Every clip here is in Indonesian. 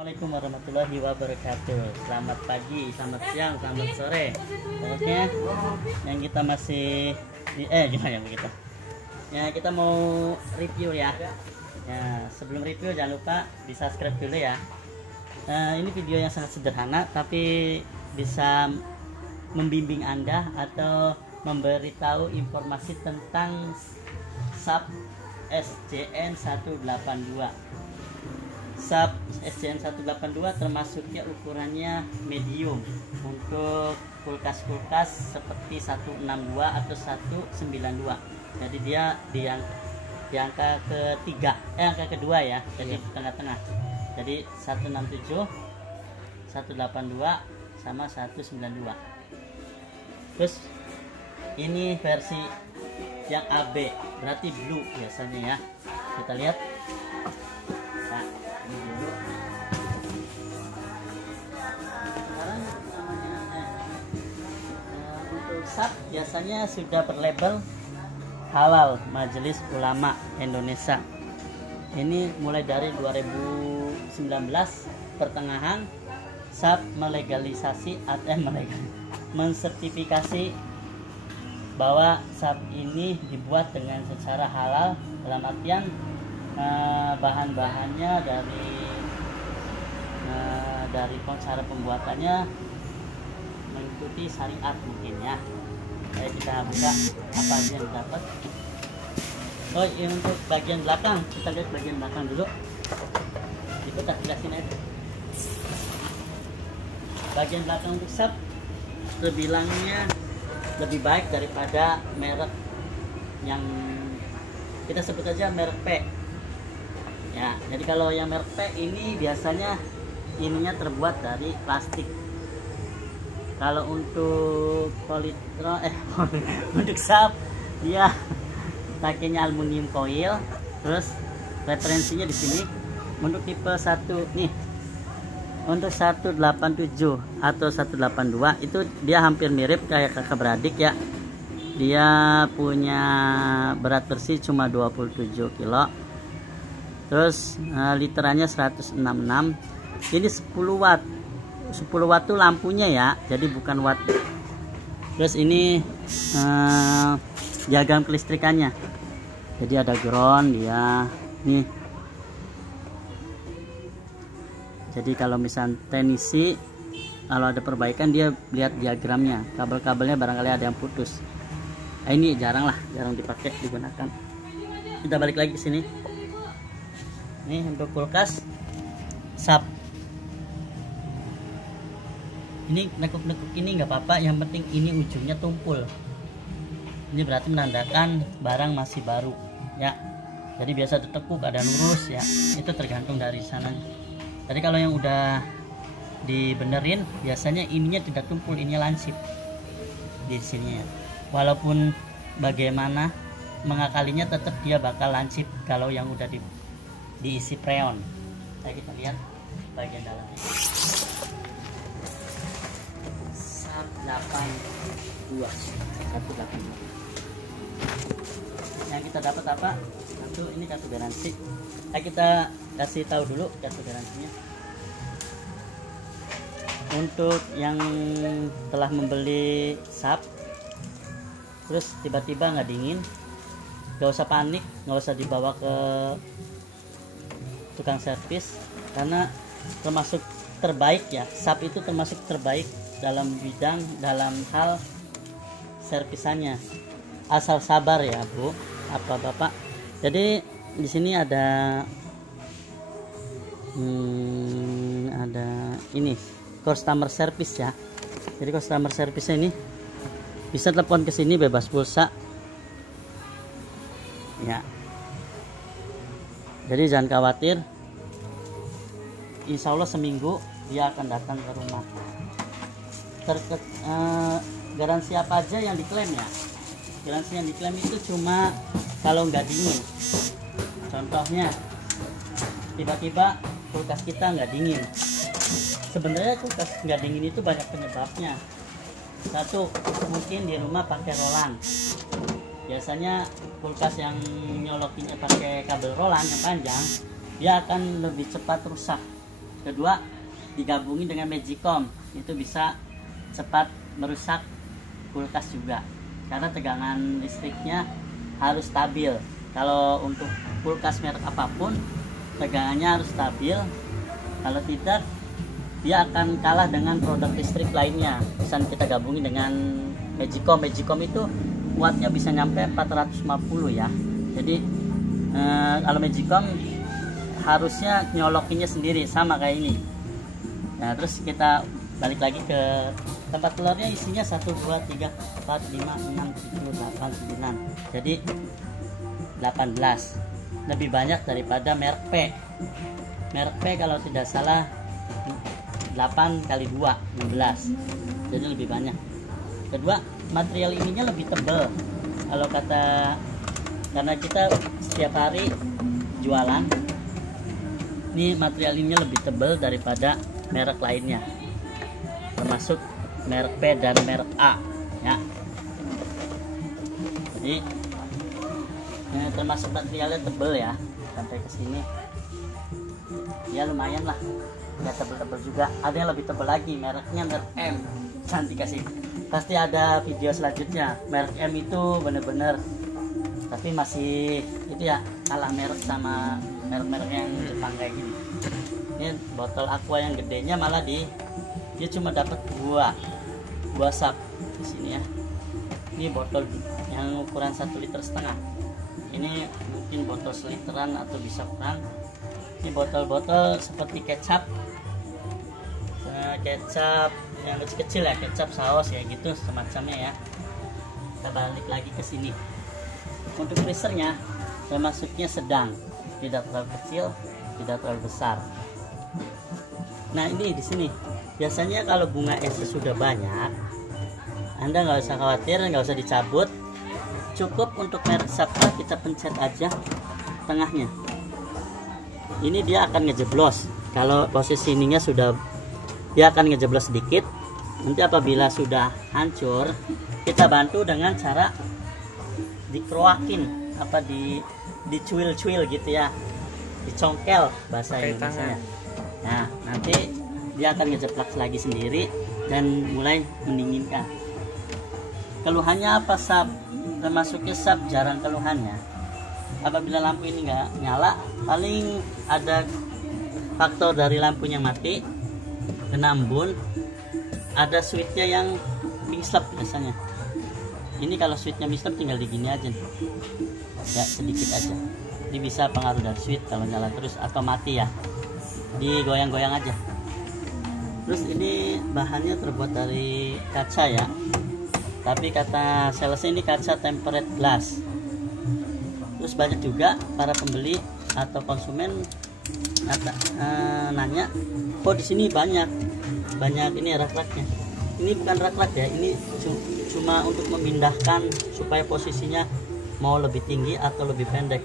Assalamualaikum warahmatullahi wabarakatuh. Selamat pagi, selamat siang, selamat sore. Pokoknya yang kita masih gimana ya kita? Ya kita mau review ya. Ya sebelum review jangan lupa di subscribe dulu ya. Ini video yang sangat sederhana tapi bisa membimbing Anda atau memberitahu informasi tentang SAP SJN 182. SAP SJN 182 termasuknya ukurannya medium untuk kulkas-kulkas seperti 162 atau 192. Jadi dia di angka ketiga, angka kedua ya, jadi tengah-tengah. Jadi 167, 182 sama 192. Terus ini versi yang AB, berarti blue biasanya ya. Kita lihat. Nah, ini dulu. Sekarang namanya untuk SAP biasanya sudah berlabel halal Majelis Ulama Indonesia. Ini mulai dari 2019 pertengahan SAP melegalisasi atau mensertifikasi bahwa SAP ini dibuat dengan secara halal, dalam artian bahan-bahannya dari cara pembuatannya mengikuti syariat mungkin ya. Kita buka apa aja yang dapat. Oh, ini untuk bagian belakang, kita lihat bagian belakang dulu. Kita jelasin aja. Bagian belakang untuk SAP terbilangnya lebih baik daripada merek yang kita sebut aja merek P. Ya, jadi kalau yang merek P ini biasanya ininya terbuat dari plastik. Kalau untuk untuk SAP dia pakainya aluminium foil. Terus referensinya di sini untuk tipe 1 nih. Untuk 187 atau 182 itu dia hampir mirip kayak kakak beradik ya. Dia punya berat bersih cuma 27 kilo. Terus literannya 166. Ini 10 watt. 10 watt tuh lampunya ya, jadi bukan watt. Terus ini diagram kelistrikannya. Jadi ada ground dia nih. Jadi kalau misal teknisi kalau ada perbaikan dia lihat diagramnya, kabel-kabelnya barangkali ada yang putus. Nah, ini jarang dipakai digunakan. Kita balik lagi ke sini. Ini untuk kulkas SAP. Ini nekuk-nekuk ini nggak apa-apa, yang penting ini ujungnya tumpul. Ini berarti menandakan barang masih baru ya. Jadi biasa ditekuk ada lurus ya, itu tergantung dari sana. Jadi kalau yang udah dibenerin biasanya ininya tidak tumpul, ininya lancip di sini ya. Walaupun bagaimana mengakalinya tetap dia bakal lancip kalau yang udah diisi freon. Nah, kita lihat bagian dalamnya. SAP 182. Yang kita dapat apa? Satu, ini kartu garansi. Nah, kita kasih tahu dulu kartu garansinya. Untuk yang telah membeli SAP terus tiba-tiba nggak dingin, nggak usah panik, nggak usah dibawa ke tukang servis karena termasuk terbaik ya. SAP itu termasuk terbaik dalam hal servisannya. Asal sabar ya Bu, apa Bapak. Jadi di sini ada ini customer service ya. Jadi customer service ini bisa telepon ke sini bebas pulsa ya. Jadi jangan khawatir, insya Allah seminggu dia akan datang ke rumah. Garansi apa aja yang diklaim ya? Garansi yang diklaim itu cuma kalau nggak dingin. Contohnya tiba-tiba kulkas kita nggak dingin. Sebenarnya kulkas nggak dingin itu banyak penyebabnya. Satu, mungkin di rumah pakai rolan. Biasanya kulkas yang nyolokinya pakai kabel rolan yang panjang, dia akan lebih cepat rusak Kedua, digabungin dengan Magicom, itu bisa cepat merusak kulkas juga, karena tegangan listriknya harus stabil. Kalau untuk kulkas merek apapun, tegangannya harus stabil. Kalau tidak, dia akan kalah dengan produk listrik lainnya. Misalnya kita gabungin dengan Magicom itu wattnya bisa nyampe 450 ya. Jadi kalau Magicom harusnya nyolokinnya sendiri sama kayak ini. Nah, terus kita balik lagi ke tempat telurnya, isinya 1, 2, 3, 4, 5, 6, 7, 8, 9. Jadi 18. Lebih banyak daripada merek P. Merek P kalau tidak salah 8 kali 2, 16. Jadi lebih banyak. Kedua, material ininya lebih tebal. Kalau kata, karena kita setiap hari jualan, ini material ininya lebih tebal daripada merek lainnya, termasuk merek P dan merek A ya. Jadi termasuk materialnya tebal ya, sampai ke sini ya lumayan lah, nggak tebal-tebal juga. Ada yang lebih tebal lagi, mereknya merek M. Nanti pasti ada video selanjutnya. Merek M itu bener-bener, tapi masih itu ya, kalah merek sama merek-merek yang Jepang kayak gini. Ini botol aqua yang gedenya malah dia cuma dapat dua sap di sini ya. Ini botol yang ukuran 1,5 liter. Ini mungkin botol seliteran atau bisa kurang. Ini botol-botol seperti kecap yang kecil-kecil ya, kecap saus ya gitu semacamnya ya. Kita balik lagi ke sini. Untuk freezernya termasuknya sedang, tidak terlalu kecil, tidak terlalu besar. Nah ini di sini biasanya kalau bunga esnya sudah banyak, Anda nggak usah khawatir, nggak usah dicabut. Cukup untuk merek Sapra kita pencet aja tengahnya. Ini dia akan ngejeblos. Kalau posisi ininya sudah, dia akan ngejeblos sedikit. Nanti apabila sudah hancur, kita bantu dengan cara dikeroakin, apa dicuil-cuil gitu ya, dicongkel bahasa Indonesia. Nah nanti dia akan ngejeplak lagi sendiri dan mulai mendinginkan. Keluhannya apa Sap? Termasuknya Sap jarang keluhannya. Apabila lampu ini nggak nyala, paling ada faktor dari lampunya mati, kena embun, ada switchnya yang mingslep biasanya. Ini kalau switchnya mingslep tinggal digini aja nih. Ya sedikit aja. Ini bisa pengaruh dari switch kalau nyala terus atau mati ya. Digoyang-goyang aja. Terus ini bahannya terbuat dari kaca ya, tapi kata salesnya ini kaca tempered glass. Terus banyak juga para pembeli atau konsumen nanya, kok di sini banyak ini rak-raknya. Ini bukan rak-rak ya, ini cuma untuk memindahkan supaya posisinya mau lebih tinggi atau lebih pendek.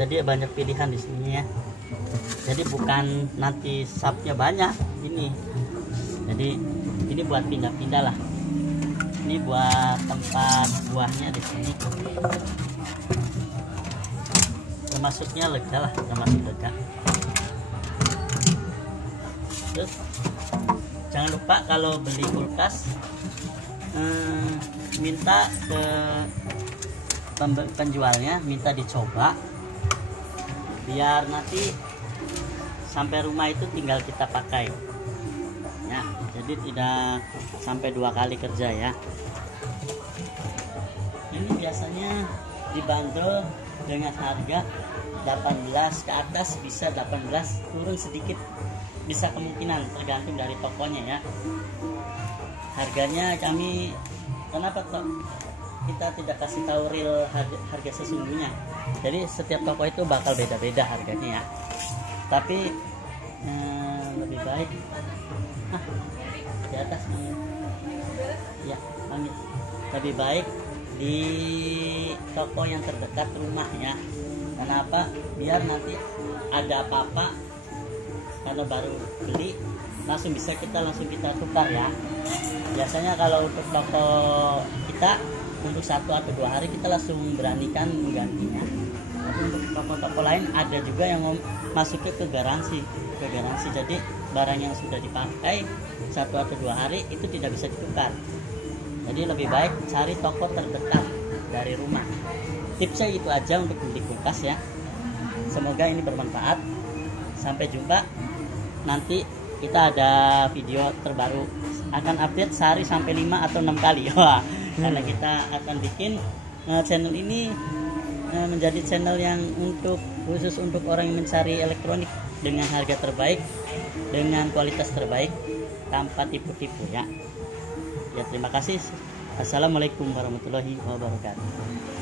Jadi banyak pilihan di sini ya. Jadi bukan nanti sapnya banyak ini. Jadi ini buat pindah-pindah lah. Ini buat tempat buahnya di sini. Termasuknya lega lah, termasuk lega. Terus jangan lupa kalau beli kulkas, minta ke penjualnya, minta dicoba, biar nanti sampai rumah itu tinggal kita pakai ya. Jadi tidak sampai 2 kali kerja ya. Ini biasanya dibanderol dengan harga 18 ke atas, bisa 18, turun sedikit, bisa kemungkinan tergantung dari tokonya ya. Harganya kami, kenapa kok kita tidak kasih tahu real harga sesungguhnya. Jadi setiap toko itu bakal beda-beda harganya ya. Tapi lebih baik di atas ya, pamit. Lebih baik di toko yang terdekat rumah ya. Kenapa? Biar nanti ada apa-apa, karena baru beli kita langsung kita tukar ya. Biasanya kalau untuk toko kita untuk 1 atau 2 hari kita langsung beranikan menggantinya. Tapi untuk toko-toko lain ada juga yang masuknya ke garansi. Jadi barang yang sudah dipakai 1 atau 2 hari itu tidak bisa ditukar. Jadi lebih baik cari toko terdekat dari rumah. Tipsnya itu aja untuk beli kulkas ya. Semoga ini bermanfaat. Sampai jumpa. Nanti kita ada video terbaru, akan update sehari sampai 5 atau 6 kali. Wah, karena kita akan bikin channel ini menjadi channel yang khusus untuk orang yang mencari elektronik dengan harga terbaik, dengan kualitas terbaik, tanpa tipu-tipu ya. Ya, terima kasih. Assalamualaikum warahmatullahi wabarakatuh.